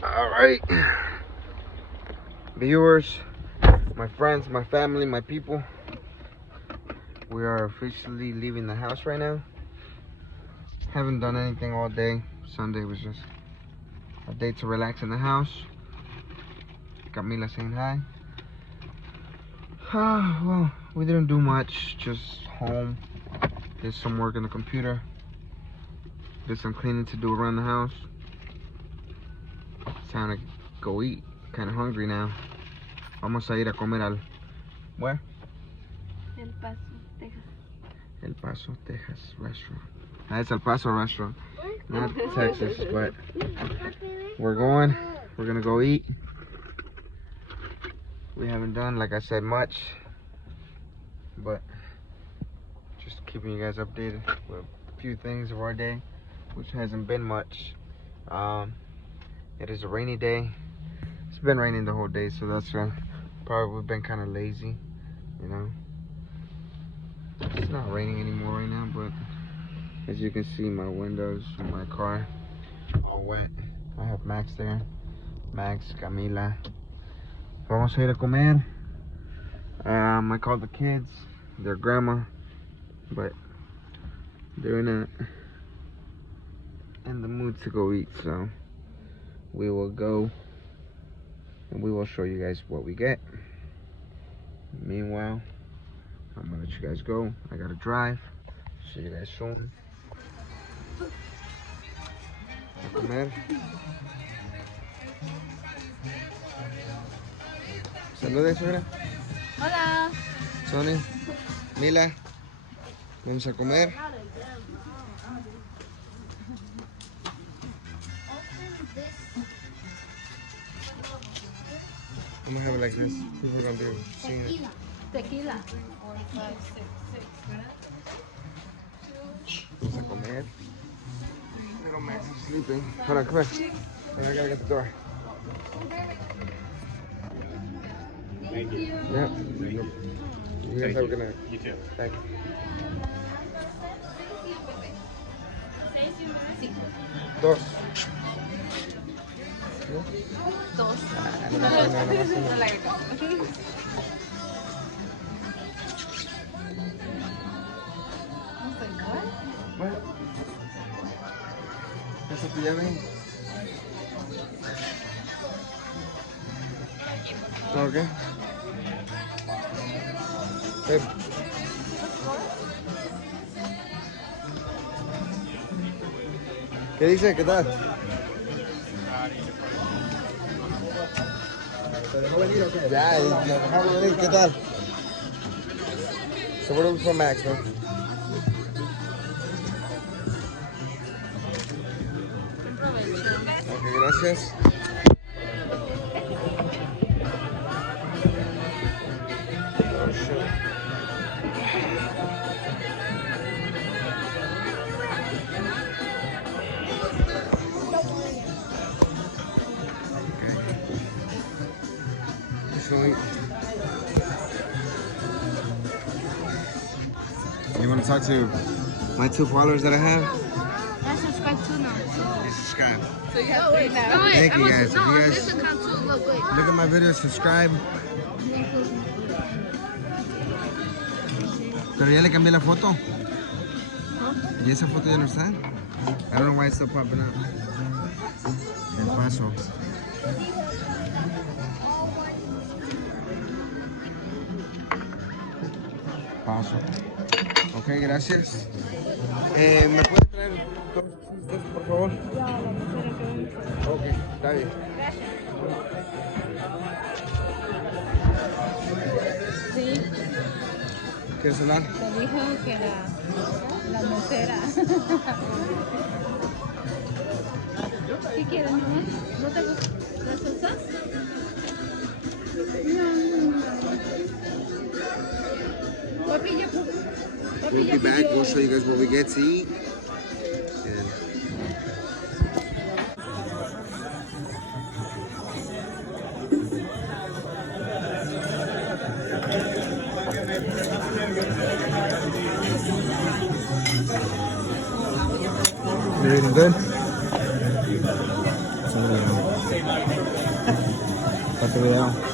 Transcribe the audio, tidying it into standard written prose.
All right, viewers, my friends, my family, my people, we are officially leaving the house right now. Haven't done anything all day. Sunday was just a day to relax in the house. Camila saying hi. Well, we didn't do much, just home. Did some work on the computer. Did some cleaning to do around the house. It's time to go eat. Kind of hungry now. Vamos a ir a comer al... Where? El Paso, Texas. El Paso, Texas restaurant. That's El Paso restaurant. Not Texas, but we're going. We're gonna go eat. We haven't done, like I said, much, but just keeping you guys updated with a few things of our day, which hasn't been much. It is a rainy day. It's been raining the whole day, so that's why probably we've been kind of lazy, you know. It's not raining anymore right now, but as you can see, my windows in my car are wet. I have Max there. Max, Camila. Vamos a ir a comer. I called the kids, their grandma, but they're in the mood to go eat, so we will go and we will show you guys what we get. Meanwhile, I'm gonna let you guys go. I gotta drive. See you guys soon. A comer. Saludos, suegra. Hola. Sony, Mila, vamos a comer. I'm gonna have it like this. People are gonna be seeing it. Tequila. Vamos a comer. Little Max is sleeping. Hold on, come here. I gotta get the door. Thank you. Yeah. You guys have a good night. You too. Thank you. Dos. Dos. No pasa nada. Bueno. ¿Ya se pillaron? Okay. ¿Qué dice? ¿Qué tal? ¿Te dejó venir o qué? Ya, dejamos venir. ¿Qué tal? So we're looking for Max, man. Okay, gracias. Oh, shit. You want to talk to my 2 followers that I have? I subscribe too now. You subscribe. So you have 3 now. Thank you guys. If No, you on guys this account too. Look, wait. look at my videos, subscribe. Pero ya le cambié la foto. ¿Y esa foto ya no está? I don't know why it's still popping up. El Paso. Paso. Ok, gracias. ¿Me puede traer 2 chistes, por favor? Ok, está bien. Sí, ¿Quieres hablar? te dijo que la mesera. ¿Qué quieres, mamá? ¿No te gusta? ¿Las salsas? We'll be back. We'll show you guys what we get to eat. And you eating good? este video.